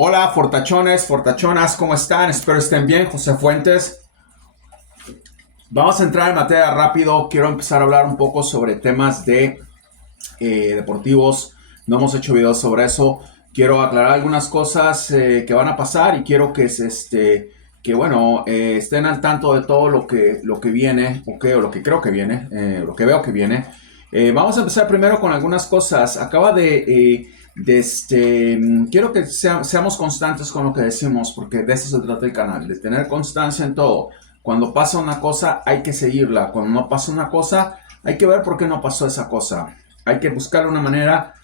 Hola, fortachones, fortachonas, ¿cómo están? Espero estén bien. José Fuentes. Vamos a entrar en materia rápido. Quiero empezar a hablar un poco sobre temas de deportivos. No hemos hecho videos sobre eso. Quiero aclarar algunas cosas que van a pasar y quiero que estén al tanto de todo lo que viene, okay, o lo que creo que viene, lo que veo que viene. Vamos a empezar primero con algunas cosas. Quiero que seamos constantes con lo que decimos, porque de eso se trata el canal, de tener constancia en todo. Cuando pasa una cosa, hay que seguirla. Cuando no pasa una cosa, hay que ver por qué no pasó esa cosa. Hay que buscar una manera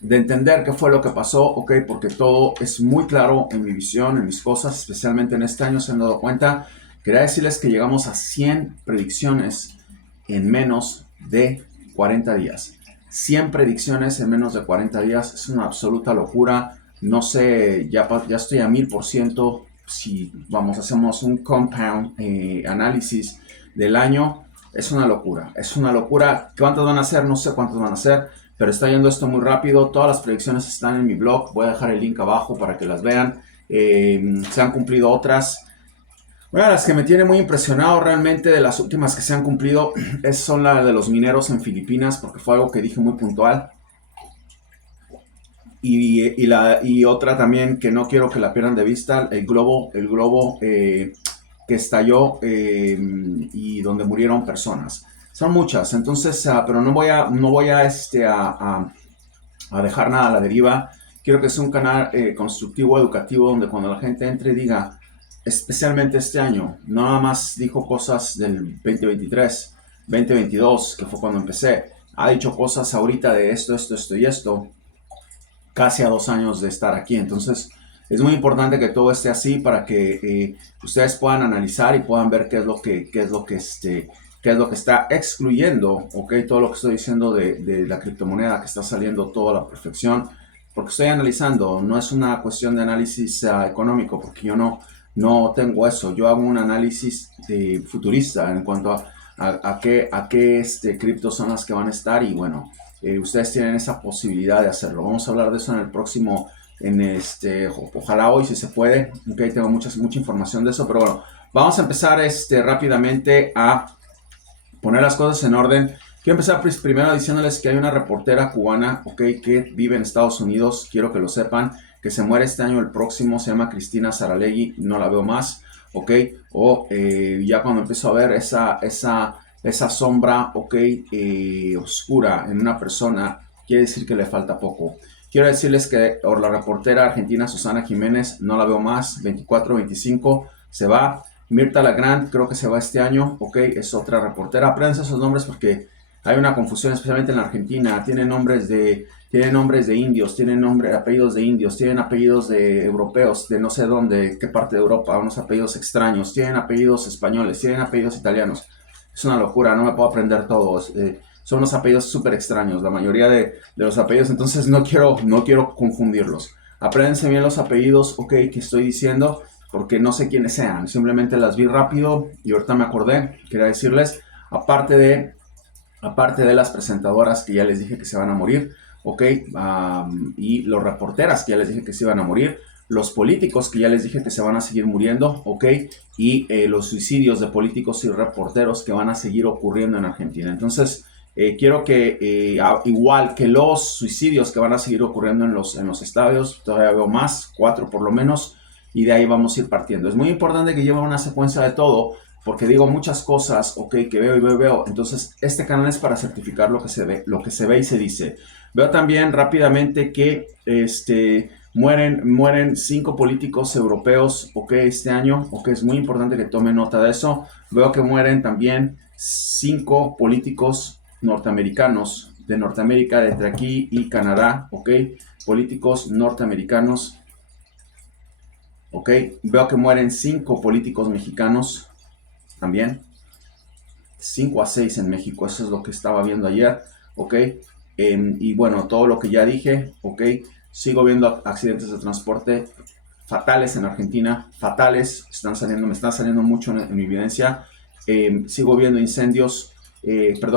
de entender qué fue lo que pasó, ok, porque todo es muy claro en mi visión, en mis cosas, especialmente en este año se han dado cuenta. Quería decirles que llegamos a 100 predicciones en menos de 40 días. 100 predicciones en menos de 40 días es una absoluta locura. No sé, ya estoy a 1000%. Si vamos, hacemos un compound análisis del año, es una locura. Es una locura. ¿Cuántas van a ser? No sé cuántas van a ser, pero está yendo esto muy rápido. Todas las predicciones están en mi blog. Voy a dejar el link abajo para que las vean. Se han cumplido otras. Una de las que me tiene muy impresionado realmente de las últimas que se han cumplido son la de los mineros en Filipinas, porque fue algo que dije muy puntual. Y otra también que no quiero que la pierdan de vista, el globo que estalló y donde murieron personas. Son muchas, entonces, pero no voy a dejar nada a la deriva. Quiero que sea un canal constructivo, educativo, donde cuando la gente entre diga, especialmente este año, no nada más dijo cosas del 2023, 2022, que fue cuando empecé, ha dicho cosas ahorita de esto y esto, casi a 2 años de estar aquí. Entonces, es muy importante que todo esté así para que ustedes puedan analizar y puedan ver qué es lo que está excluyendo, ok, todo lo que estoy diciendo de la criptomoneda que está saliendo toda la perfección, porque estoy analizando, no es una cuestión de análisis económico, porque yo no tengo eso, yo hago un análisis futurista en cuanto a qué criptos son las que van a estar y bueno, ustedes tienen esa posibilidad de hacerlo. Vamos a hablar de eso en el próximo, ojalá hoy si se puede, okay, tengo mucha información de eso, pero bueno, vamos a empezar rápidamente a poner las cosas en orden. Quiero empezar primero diciéndoles que hay una reportera cubana, okay, que vive en Estados Unidos, quiero que lo sepan, que se muere este año, el próximo, se llama Cristina Saralegui, no la veo más, ok, ya cuando empiezo a ver esa sombra, ok, oscura en una persona, quiere decir que le falta poco. Quiero decirles que la reportera argentina Susana Jiménez, no la veo más, 24-25, se va. Mirta Legrand, creo que se va este año, ok, es otra reportera. Apréndanse esos nombres porque hay una confusión, especialmente en la Argentina. Tienen nombres de indios, tienen apellidos de indios, tienen apellidos de europeos, de no sé dónde, qué parte de Europa, unos apellidos extraños, tienen apellidos españoles, tienen apellidos italianos. Es una locura, no me puedo aprender todos. Son unos apellidos súper extraños, la mayoría de los apellidos, entonces no quiero confundirlos. Apréndense bien los apellidos, ok, que estoy diciendo, porque no sé quiénes sean, simplemente las vi rápido y ahorita me acordé. Quería decirles, aparte de las presentadoras que ya les dije que se van a morir, ok, y los reporteras que ya les dije que se iban a morir, los políticos que ya les dije que se van a seguir muriendo, ok, y los suicidios de políticos y reporteros que van a seguir ocurriendo en Argentina. Entonces, quiero que, igual que los suicidios que van a seguir ocurriendo en los estadios, todavía veo más, 4 por lo menos, y de ahí vamos a ir partiendo. Es muy importante que lleve una secuencia de todo, porque digo muchas cosas, ok, que veo y veo. Entonces, este canal es para certificar lo que se ve y se dice. Veo también rápidamente que mueren 5 políticos europeos, ok, este año, ok, es muy importante que tomen nota de eso. Veo que mueren también 5 políticos norteamericanos, de Norteamérica, entre aquí y Canadá, ok, políticos norteamericanos, ok. Veo que mueren 5 políticos mexicanos también, 5 a 6 en México, eso es lo que estaba viendo ayer, ok. Y bueno, todo lo que ya dije, ok. Sigo viendo accidentes de transporte fatales en Argentina, fatales, me están saliendo mucho en mi evidencia. Sigo viendo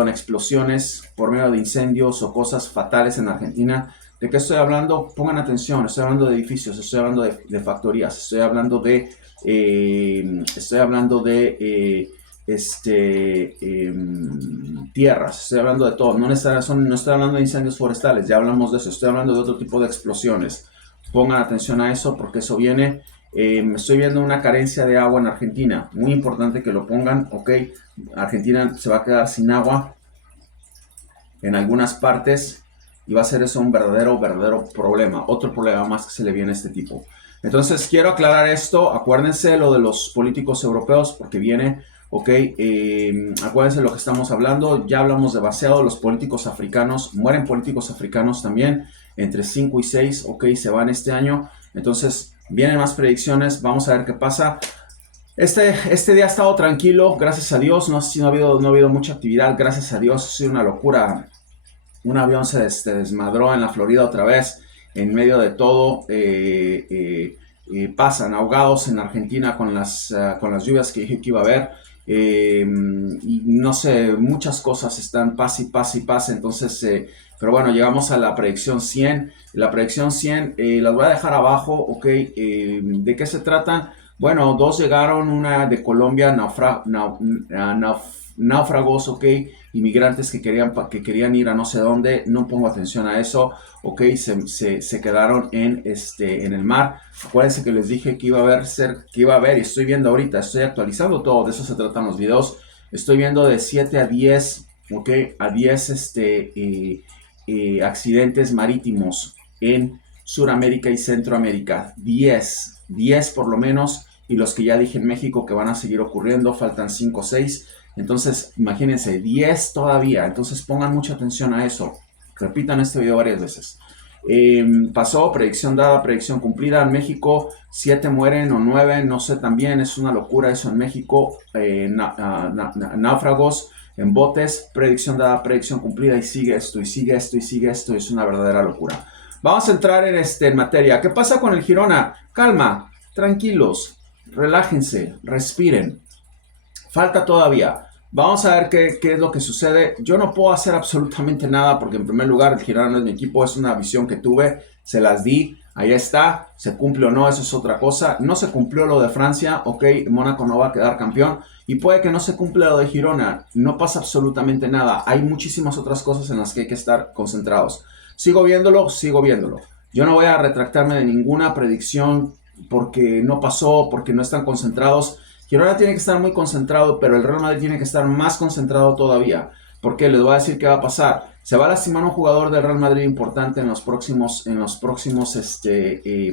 explosiones por medio de incendios o cosas fatales en Argentina. ¿De qué estoy hablando? Pongan atención, estoy hablando de edificios, estoy hablando de factorías, estoy hablando de tierras, estoy hablando de todo. No estoy hablando de incendios forestales, ya hablamos de eso, estoy hablando de otro tipo de explosiones. Pongan atención a eso porque eso viene. Estoy viendo una carencia de agua en Argentina, muy importante que lo pongan, ok. Argentina se va a quedar sin agua en algunas partes y va a ser eso un verdadero problema, otro problema más que se le viene a este tipo. Entonces quiero aclarar esto, acuérdense lo de los políticos europeos porque viene, ok, acuérdense lo que estamos hablando, ya hablamos demasiado, los políticos africanos, mueren políticos africanos también, entre 5 y 6, ok, se van este año, entonces vienen más predicciones, vamos a ver qué pasa. Este día ha estado tranquilo, gracias a Dios, no ha habido mucha actividad, gracias a Dios, ha sido una locura. Un avión se desmadró en la Florida otra vez, en medio de todo. Pasan ahogados en Argentina con las lluvias que dije que iba a haber. Y no sé, muchas cosas están paz y paz y paz. Entonces, pero bueno, llegamos a la predicción 100. La predicción 100 las voy a dejar abajo, ok. ¿De qué se trata? Bueno, dos llegaron, una de Colombia, náufragos, ok, inmigrantes que querían ir a no sé dónde, no pongo atención a eso, ok, se quedaron en el mar. Acuérdense que les dije que iba a haber, y estoy viendo ahorita, estoy actualizando todo, de eso se tratan los videos, estoy viendo de 7 a 10, ok, a 10 accidentes marítimos en Sudamérica y Centroamérica, 10 por lo menos, y los que ya dije en México que van a seguir ocurriendo, faltan 5 o 6. Entonces, imagínense, 10 todavía. Entonces, pongan mucha atención a eso. Repitan este video varias veces. Pasó, predicción dada, predicción cumplida. En México, 7 mueren o 9, no sé también. Es una locura eso en México. Náufragos en botes, predicción dada, predicción cumplida. Y sigue esto, y sigue esto, y sigue esto. Es una verdadera locura. Vamos a entrar en materia. ¿Qué pasa con el Girona? Calma, tranquilos, relájense, respiren. Falta todavía. Vamos a ver qué es lo que sucede. Yo no puedo hacer absolutamente nada porque en primer lugar el Girona no es mi equipo, es una visión que tuve, se las di, ahí está, se cumple o no, eso es otra cosa. No se cumplió lo de Francia, ok, Mónaco no va a quedar campeón y puede que no se cumpla lo de Girona, no pasa absolutamente nada. Hay muchísimas otras cosas en las que hay que estar concentrados. Sigo viéndolo. Yo no voy a retractarme de ninguna predicción porque no pasó, porque no están concentrados. Girona tiene que estar muy concentrado, pero el Real Madrid tiene que estar más concentrado todavía. Porque les voy a decir qué va a pasar. Se va a lastimar un jugador del Real Madrid importante en los próximos,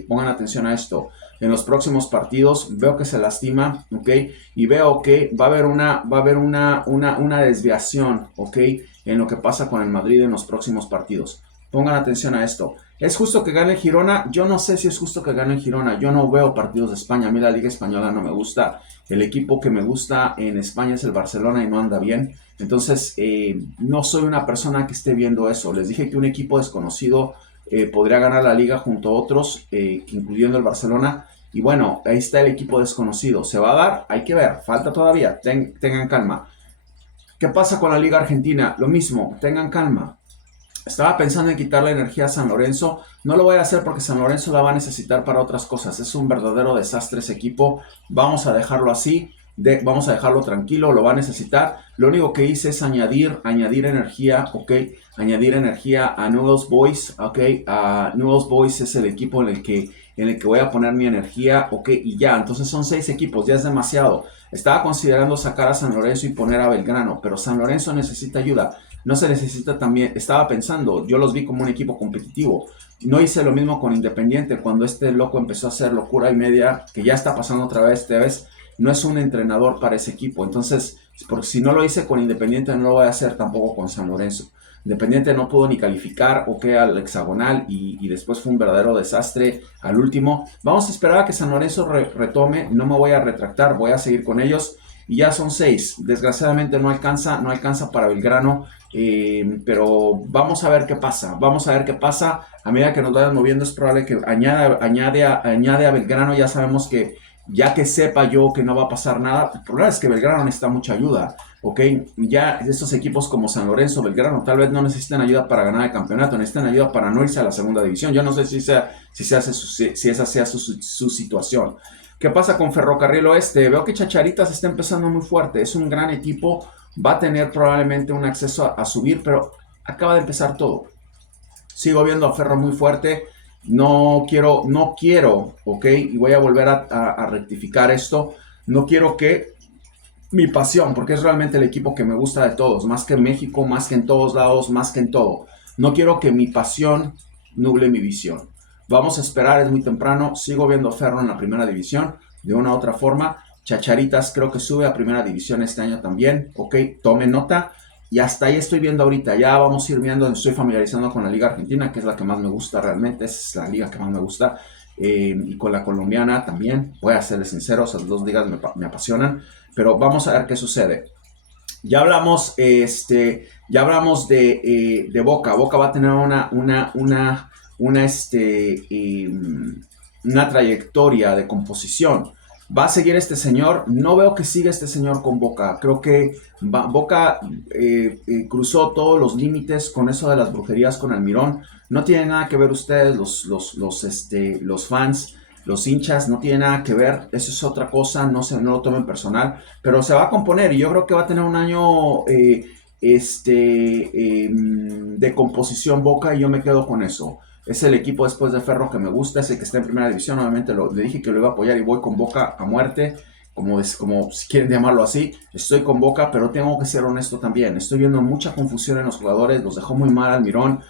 pongan atención a esto. En los próximos partidos veo que se lastima, ¿ok? Y veo que va a haber una desviación, ¿ok? En lo que pasa con el Madrid en los próximos partidos. Pongan atención a esto. ¿Es justo que gane Girona? Yo no sé si es justo que gane Girona. Yo no veo partidos de España. A mí la Liga Española no me gusta. El equipo que me gusta en España es el Barcelona y no anda bien. Entonces, no soy una persona que esté viendo eso. Les dije que un equipo desconocido podría ganar la Liga junto a otros, incluyendo el Barcelona. Y bueno, ahí está el equipo desconocido. ¿Se va a dar? Hay que ver. Falta todavía. Tengan calma. ¿Qué pasa con la Liga Argentina? Lo mismo. Tengan calma. Estaba pensando en quitarle energía a San Lorenzo. No lo voy a hacer porque San Lorenzo la va a necesitar para otras cosas. Es un verdadero desastre ese equipo. Vamos a dejarlo así. Vamos a dejarlo tranquilo. Lo va a necesitar. Lo único que hice es añadir energía. Ok. Añadir energía a Newell's Boys. Ok. Newell's Boys es el equipo en el que voy a poner mi energía. Ok. Y ya. Entonces son 6 equipos. Ya es demasiado. Estaba considerando sacar a San Lorenzo y poner a Belgrano. Pero San Lorenzo necesita ayuda. No se necesita también, estaba pensando, yo los vi como un equipo competitivo. No hice lo mismo con Independiente cuando este loco empezó a hacer locura y media, que ya está pasando otra vez, Tevez, no es un entrenador para ese equipo. Entonces, porque si no lo hice con Independiente, no lo voy a hacer tampoco con San Lorenzo. Independiente no pudo ni calificar al hexagonal y después fue un verdadero desastre al último. Vamos a esperar a que San Lorenzo retome, no me voy a retractar, voy a seguir con ellos. Y ya son 6, desgraciadamente no alcanza para Belgrano, pero vamos a ver qué pasa, a medida que nos vayan moviendo es probable que añade a Belgrano, ya sabemos que, ya que sepa yo que no va a pasar nada, el problema es que Belgrano necesita mucha ayuda, ¿ok? Ya estos equipos como San Lorenzo, Belgrano, tal vez no necesitan ayuda para ganar el campeonato, necesitan ayuda para no irse a la segunda división. Yo no sé si esa sea su situación. ¿Qué pasa con Ferrocarril Oeste? Veo que Chacharitas está empezando muy fuerte, es un gran equipo, va a tener probablemente un acceso a subir, pero acaba de empezar todo. Sigo viendo a Ferro muy fuerte. No quiero, ok, y voy a volver a rectificar esto. No quiero que mi pasión, porque es realmente el equipo que me gusta de todos, más que en México, más que en todos lados, más que en todo. No quiero que mi pasión nuble mi visión. Vamos a esperar, es muy temprano. Sigo viendo a Ferro en la primera división, de una u otra forma. Chacharitas creo que sube a primera división este año también, ok, tome nota. Y hasta ahí estoy viendo ahorita, ya vamos a ir viendo, estoy familiarizando con la Liga Argentina, que es la que más me gusta realmente, es la liga que más me gusta, y con la colombiana también, voy a serles sincero, esas dos ligas me apasionan, pero vamos a ver qué sucede. Ya hablamos de Boca. Boca va a tener una trayectoria de composición. ¿Va a seguir este señor? No veo que siga este señor con Boca. Creo que Boca cruzó todos los límites con eso de las brujerías con Almirón. No tiene nada que ver ustedes, los fans, los hinchas, no tiene nada que ver. Eso es otra cosa, no lo tomen personal. Pero se va a componer y yo creo que va a tener un año de composición Boca y yo me quedo con eso. Es el equipo después de Ferro que me gusta, es el que está en primera división. Obviamente le dije que lo iba a apoyar y voy con Boca a muerte, como si quieren llamarlo así. Estoy con Boca, pero tengo que ser honesto también. Estoy viendo mucha confusión en los jugadores, los dejó muy mal Almirón.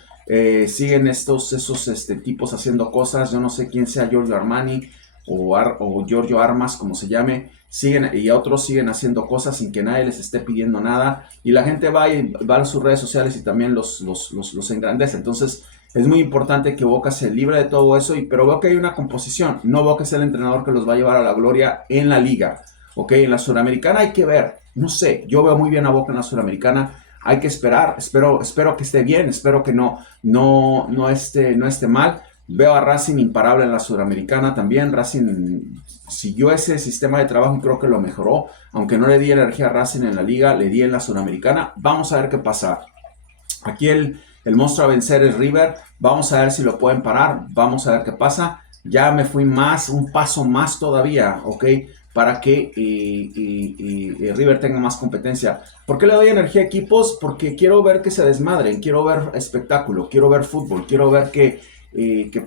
Siguen esos tipos haciendo cosas. Yo no sé quién sea Giorgio Armani o Giorgio Armas, como se llame. Y otros siguen haciendo cosas sin que nadie les esté pidiendo nada. Y la gente va a sus redes sociales y también los engrandece. Entonces es muy importante que Boca se libre de todo eso, pero veo que hay una composición. No veo que sea el entrenador que los va a llevar a la gloria en la liga. Ok, en la Suramericana hay que ver. No sé, yo veo muy bien a Boca en la Suramericana. Hay que esperar. Espero que esté bien. Espero que no esté mal. Veo a Racing imparable en la Suramericana también. Racing siguió ese sistema de trabajo y creo que lo mejoró. Aunque no le di energía a Racing en la liga, le di en la Suramericana. Vamos a ver qué pasa. Aquí el monstruo a vencer es River. Vamos a ver si lo pueden parar. Vamos a ver qué pasa. Ya me fui un paso más todavía, ¿ok? Para que River tenga más competencia. ¿Por qué le doy energía a equipos? Porque quiero ver que se desmadren, quiero ver espectáculo, quiero ver fútbol, quiero ver que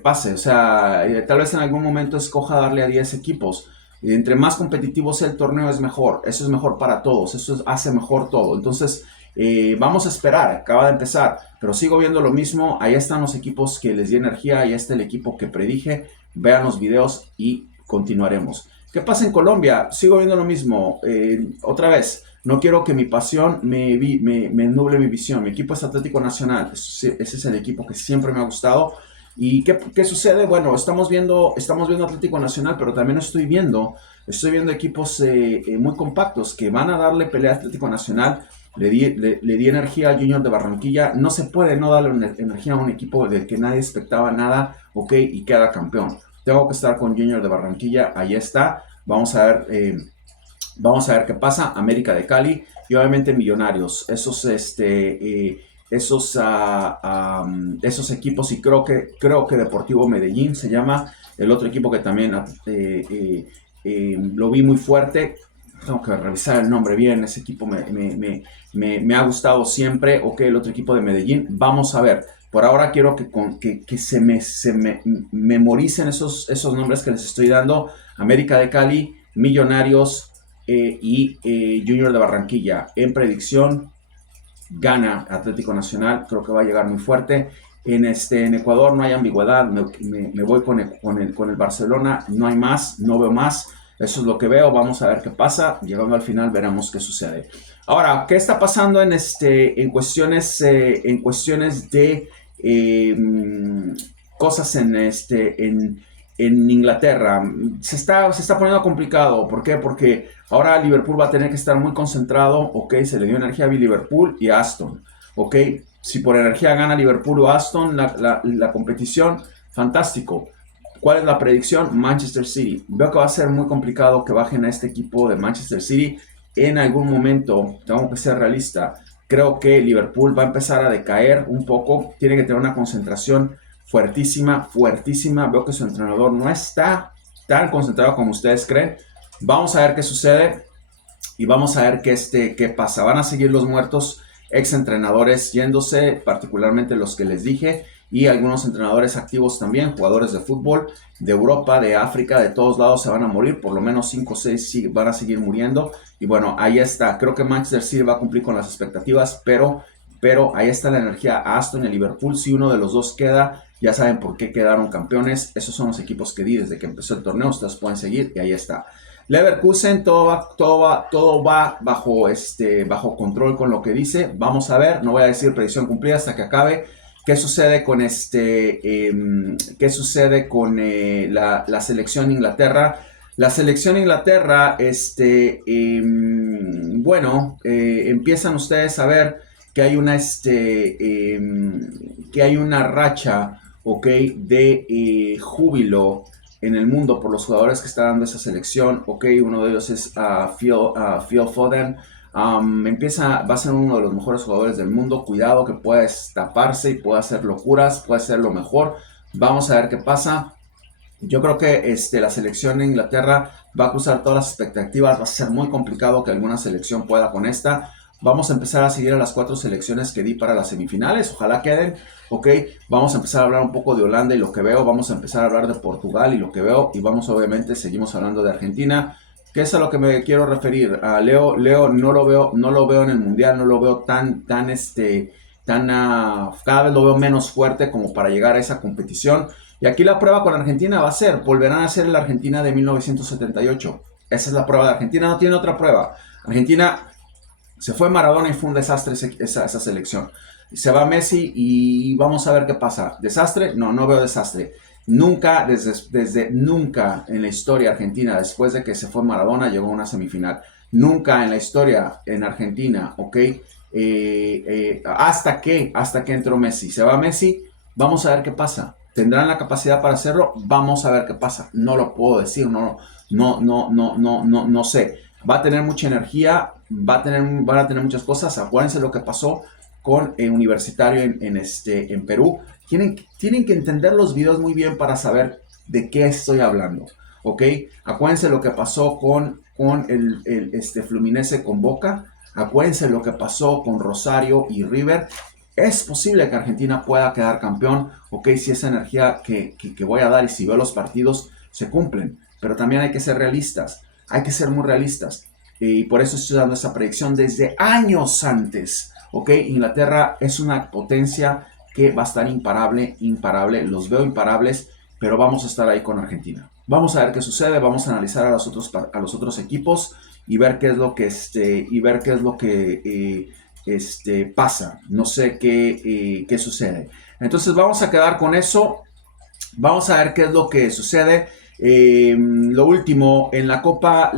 pase. O sea, tal vez en algún momento escoja darle a 10 equipos. Entre más competitivo sea el torneo es mejor. Eso es mejor para todos. Eso hace mejor todo. Entonces, vamos a esperar. Acaba de empezar. Pero sigo viendo lo mismo. Ahí están los equipos que les di energía. Ahí está el equipo que predije. Vean los videos y continuaremos. ¿Qué pasa en Colombia? Sigo viendo lo mismo. Otra vez, no quiero que mi pasión me nuble mi visión. Mi equipo es Atlético Nacional. Ese es el equipo que siempre me ha gustado. ¿Y qué sucede? Bueno, estamos viendo Atlético Nacional, pero también estoy viendo equipos muy compactos que van a darle pelea a Atlético Nacional. Le di energía al Junior de Barranquilla. No se puede no darle energía a un equipo del que nadie expectaba nada, ok, y queda campeón. Tengo que estar con Junior de Barranquilla, ahí está. Vamos a ver qué pasa. América de Cali y obviamente Millonarios. Esos equipos, y creo que Deportivo Medellín se llama el otro equipo que también lo vi muy fuerte. Tengo que revisar el nombre bien. Ese equipo me ha gustado siempre. Ok, el otro equipo de Medellín. Vamos a ver. Por ahora quiero que se me memoricen esos nombres que les estoy dando. América de Cali, Millonarios y Junior de Barranquilla. En predicción, gana Atlético Nacional. Creo que va a llegar muy fuerte. En Ecuador no hay ambigüedad. Me voy con el Barcelona. No hay más. No veo más. Eso es lo que veo. Vamos a ver qué pasa. Llegando al final veremos qué sucede. Ahora, ¿qué está pasando en cuestiones de cosas en Inglaterra? Se está poniendo complicado. ¿Por qué? Porque ahora Liverpool va a tener que estar muy concentrado. Ok, se le dio energía a Liverpool y a Aston. Ok, si por energía gana Liverpool o Aston la competición, fantástico. ¿Cuál es la predicción? Manchester City. Veo que va a ser muy complicado que bajen a este equipo de Manchester City. en algún momento, tengo que ser realista, creo que Liverpool va a empezar a decaer un poco, tiene que tener una concentración fuertísima, fuertísima. Veo que su entrenador no está tan concentrado como ustedes creen. Vamos a ver qué sucede y vamos a ver qué pasa. Van a seguir los muertos ex entrenadores yéndose, particularmente los que les dije, y algunos entrenadores activos también, jugadores de fútbol de Europa, de África, de todos lados se van a morir, por lo menos 5 o 6 van a seguir muriendo. Y bueno, ahí está. Creo que Manchester City va a cumplir con las expectativas, pero ahí está la energía. Aston y Liverpool, si uno de los dos queda, ya saben por qué quedaron campeones. Esos son los equipos que di desde que empezó el torneo. Ustedes pueden seguir y ahí está. Leverkusen, todo va bajo control con lo que dice. Vamos a ver, no voy a decir predicción cumplida hasta que acabe. ¿Qué sucede con qué sucede con la selección Inglaterra? La selección Inglaterra, bueno, empiezan ustedes a ver que hay que hay una racha, ok, de júbilo en el mundo por los jugadores que está dando esa selección. Ok, uno de ellos es Phil Foden. Va a ser uno de los mejores jugadores del mundo. Cuidado que puede taparse y puede hacer locuras, puede ser lo mejor. Vamos a ver qué pasa. Yo creo que la selección de Inglaterra va a cruzar todas las expectativas. Va a ser muy complicado que alguna selección pueda con esta. Vamos a empezar a seguir a las 4 selecciones que di para las semifinales. Ojalá queden. Ok, vamos a empezar a hablar un poco de Holanda y lo que veo. Vamos a empezar a hablar de Portugal y lo que veo. Y vamos, obviamente, seguimos hablando de Argentina, que es a lo que me quiero referir. A Leo no lo veo en el Mundial. No lo veo cada vez lo veo menos fuerte como para llegar a esa competición. Y aquí la prueba con Argentina va a ser, volverán a ser la Argentina de 1978. Esa es la prueba de Argentina, no tiene otra prueba. Argentina se fue Maradona y fue un desastre esa selección. Se va Messi y vamos a ver qué pasa. ¿Desastre? No veo desastre. Nunca, desde nunca en la historia argentina, después de que se fue Maradona, llegó a una semifinal. Nunca en la historia en Argentina, ¿ok? Hasta que entró Messi. Se va Messi, vamos a ver qué pasa. ¿Tendrán la capacidad para hacerlo? Vamos a ver qué pasa. No lo puedo decir, no sé. Va a tener mucha energía, van a tener muchas cosas. Acuérdense lo que pasó con Universitario en Perú. Tienen que entender los videos muy bien para saber de qué estoy hablando. ¿Ok? Acuérdense lo que pasó con el Fluminense con Boca. Acuérdense lo que pasó con Rosario y River. Es posible que Argentina pueda quedar campeón, ok, si esa energía que voy a dar y si veo los partidos se cumplen. Pero también hay que ser realistas, hay que ser muy realistas. Y por eso estoy dando esa predicción desde años antes. Ok, Inglaterra es una potencia que va a estar imparable, los veo imparables, pero vamos a estar ahí con Argentina. Vamos a ver qué sucede, vamos a analizar a los otros equipos y ver qué es lo que pasa. No sé qué sucede. Entonces vamos a quedar con eso. Vamos a ver qué es lo que sucede. Lo último, en la Copa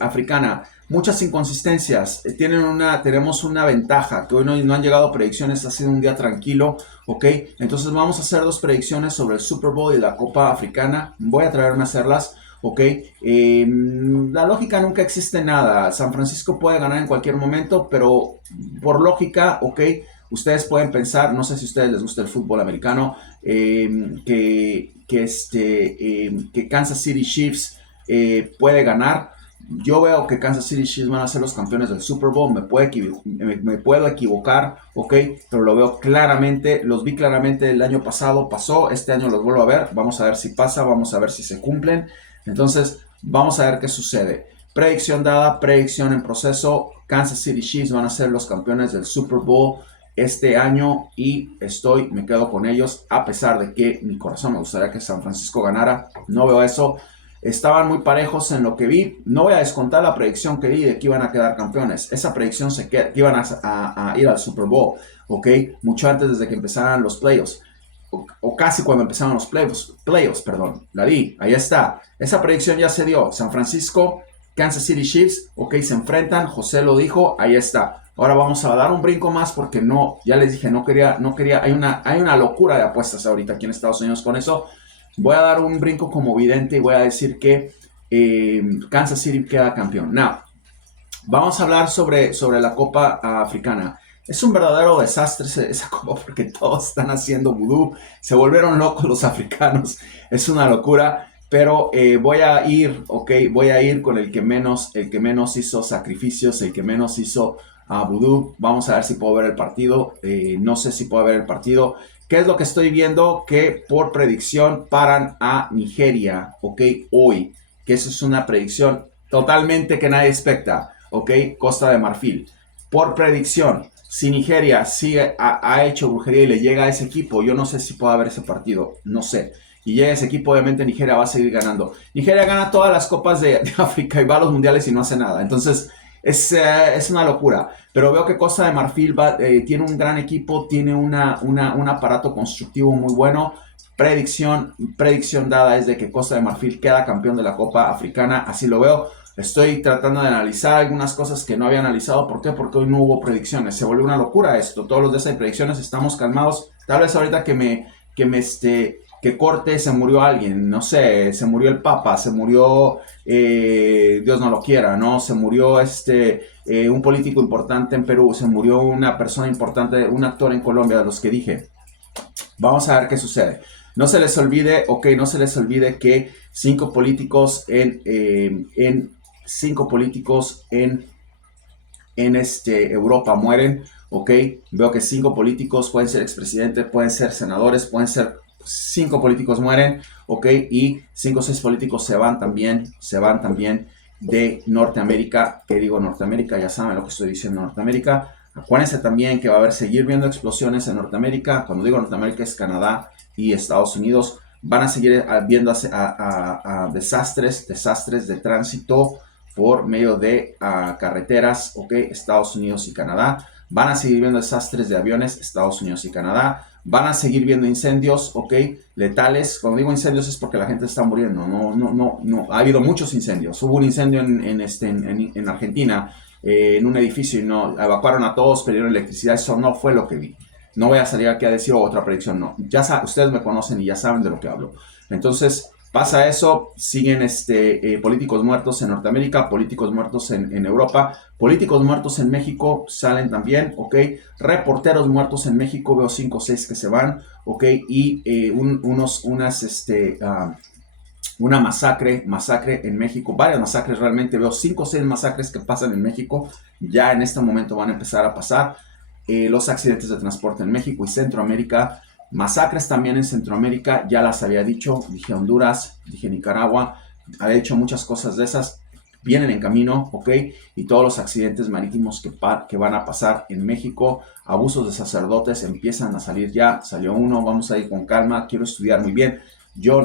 africana, muchas inconsistencias. Tenemos una ventaja, que hoy no han llegado predicciones, ha sido un día tranquilo, ¿ok? Entonces vamos a hacer 2 predicciones sobre el Super Bowl y la Copa africana. Voy a traerme a hacerlas. Ok, la lógica nunca existe nada. San Francisco puede ganar en cualquier momento, pero por lógica, ok, ustedes pueden pensar, no sé si a ustedes les gusta el fútbol americano, que Kansas City Chiefs puede ganar. Yo veo que Kansas City Chiefs van a ser los campeones del Super Bowl. Me puedo equivocar, ok, pero lo veo claramente. Los vi claramente el año pasado, pasó. Este año los vuelvo a ver. Vamos a ver si pasa, vamos a ver si se cumplen. Entonces, vamos a ver qué sucede. Predicción dada, predicción en proceso. Kansas City Chiefs van a ser los campeones del Super Bowl este año y me quedo con ellos, a pesar de que mi corazón me gustaría que San Francisco ganara. No veo eso. Estaban muy parejos en lo que vi. No voy a descontar la predicción que di de que iban a quedar campeones. Esa predicción que iban a ir al Super Bowl, ¿ok? Mucho antes, desde que empezaran los playoffs. O casi cuando empezaron los playoffs, perdón. La di, ahí está. Esa predicción ya se dio. San Francisco, Kansas City Chiefs, ok, se enfrentan. José lo dijo, ahí está. Ahora vamos a dar un brinco más porque ya les dije, no quería, hay una locura de apuestas ahorita aquí en Estados Unidos con eso. Voy a dar un brinco como vidente y voy a decir que Kansas City queda campeón. Now, Vamos a hablar sobre la Copa Africana. Es un verdadero desastre esa copa porque todos están haciendo vudú. Se volvieron locos los africanos. Es una locura. Pero voy a ir, ok, voy a ir con el que menos hizo sacrificios, el que menos hizo vudú. Vamos a ver si puedo ver el partido. No sé si puedo ver el partido. ¿Qué es lo que estoy viendo? Que por predicción paran a Nigeria, ok, hoy. Que eso es una predicción totalmente que nadie expecta. ¿Ok? Costa de Marfil. Por predicción, si Nigeria sigue, ha hecho brujería y le llega a ese equipo, yo no sé si pueda haber ese partido, no sé. Y llega ese equipo, obviamente Nigeria va a seguir ganando. Nigeria gana todas las copas de África y va a los mundiales y no hace nada. Entonces, es una locura. Pero veo que Costa de Marfil tiene un gran equipo, tiene un aparato constructivo muy bueno. Predicción dada es de que Costa de Marfil queda campeón de la Copa Africana, así lo veo. Estoy tratando de analizar algunas cosas que no había analizado. ¿Por qué? Porque hoy no hubo predicciones. Se volvió una locura esto. Todos los días hay predicciones. Estamos calmados. Tal vez ahorita que corte se murió alguien. No sé, se murió el Papa, se murió, Dios no lo quiera, ¿no? Se murió un político importante en Perú, se murió una persona importante, un actor en Colombia, de los que dije. Vamos a ver qué sucede. No se les olvide, ok, no se les olvide que cinco políticos en Europa mueren, ok. Veo que cinco políticos pueden ser expresidentes, pueden ser senadores, pueden ser cinco políticos mueren, ok, y cinco o seis políticos se van también de Norteamérica. ¿Qué digo Norteamérica? Ya saben lo que estoy diciendo, Norteamérica. Acuérdense también que va a haber seguir viendo explosiones en Norteamérica. Cuando digo Norteamérica es Canadá y Estados Unidos. Van a seguir viendo a desastres de tránsito por medio de carreteras, ok, Estados Unidos y Canadá. Van a seguir viendo desastres de aviones, Estados Unidos y Canadá. Van a seguir viendo incendios, ok, letales. Cuando digo incendios es porque la gente está muriendo. No. Ha habido muchos incendios. Hubo un incendio en Argentina, en un edificio, y no evacuaron a todos, perdieron electricidad. Eso no fue lo que vi. No voy a salir aquí a decir otra predicción, no. Ustedes me conocen y ya saben de lo que hablo. Entonces, pasa eso, siguen políticos muertos en Norteamérica, políticos muertos en Europa, políticos muertos en México salen también, ok. Reporteros muertos en México, veo 5 o 6 que se van, ok. Y una masacre en México, varias masacres realmente, veo 5 o 6 masacres que pasan en México, ya en este momento van a empezar a pasar. Los accidentes de transporte en México y Centroamérica, masacres también en Centroamérica, ya las había dicho, dije Honduras, dije Nicaragua, ha hecho muchas cosas de esas, vienen en camino, ok, y todos los accidentes marítimos que van a pasar en México, abusos de sacerdotes empiezan a salir ya, salió uno, vamos a ir con calma, quiero estudiar muy bien.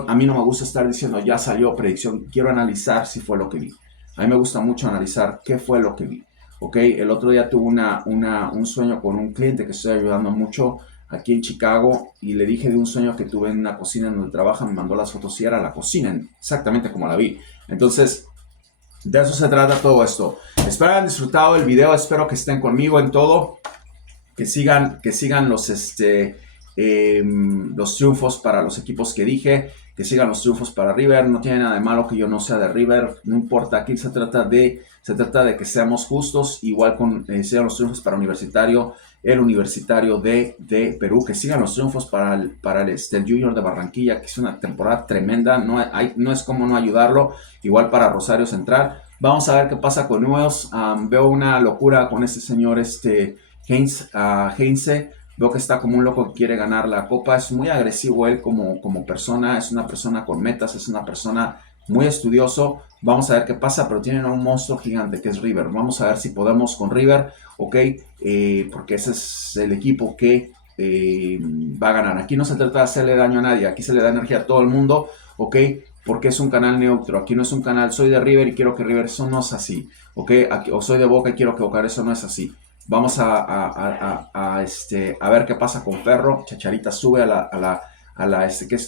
A mí no me gusta estar diciendo ya salió predicción, quiero analizar si fue lo que vi. A mí me gusta mucho analizar qué fue lo que vi. Ok, el otro día tuve un sueño con un cliente que estoy ayudando mucho aquí en Chicago y le dije de un sueño que tuve en una cocina en donde trabaja, me mandó las fotos y era la cocina, exactamente como la vi. Entonces, de eso se trata todo esto. Espero hayan disfrutado el video, espero que estén conmigo en todo, que sigan los triunfos para los equipos que dije, que sigan los triunfos para River. No tiene nada de malo que yo no sea de River, no importa. Aquí se trata de que seamos justos, igual sigan los triunfos para Universitario, el Universitario de Perú, que sigan los triunfos para el Junior de Barranquilla, que es una temporada tremenda, no es como no ayudarlo, igual para Rosario Central. Vamos a ver qué pasa con Nuevos. Veo una locura con este señor Heinze. Veo que está como un loco que quiere ganar la copa. Es muy agresivo él como persona. Es una persona con metas. Es una persona muy estudioso. Vamos a ver qué pasa. Pero tienen a un monstruo gigante que es River. Vamos a ver si podemos con River. Ok. Porque ese es el equipo que va a ganar. Aquí no se trata de hacerle daño a nadie. Aquí se le da energía a todo el mundo. Ok. Porque es un canal neutro. Aquí no es un canal, soy de River y quiero que River, eso no es así. Ok. O soy de Boca y quiero que Boca, eso no es así. Vamos a ver qué pasa con Ferro. Chacharita sube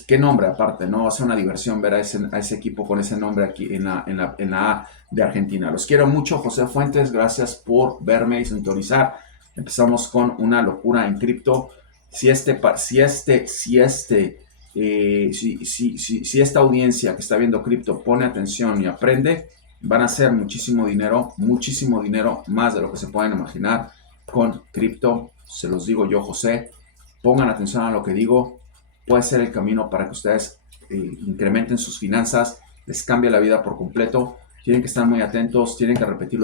¿qué nombre aparte? No va a ser una diversión ver a ese equipo con ese nombre aquí en la A de Argentina. Los quiero mucho, José Fuentes. Gracias por verme y sintonizar. Empezamos con una locura en cripto. Si esta audiencia que está viendo cripto pone atención y aprende, van a hacer muchísimo dinero, más de lo que se pueden imaginar con cripto. Se los digo yo, José, pongan atención a lo que digo, puede ser el camino para que ustedes incrementen sus finanzas, les cambie la vida por completo. Tienen que estar muy atentos, tienen que repetirlo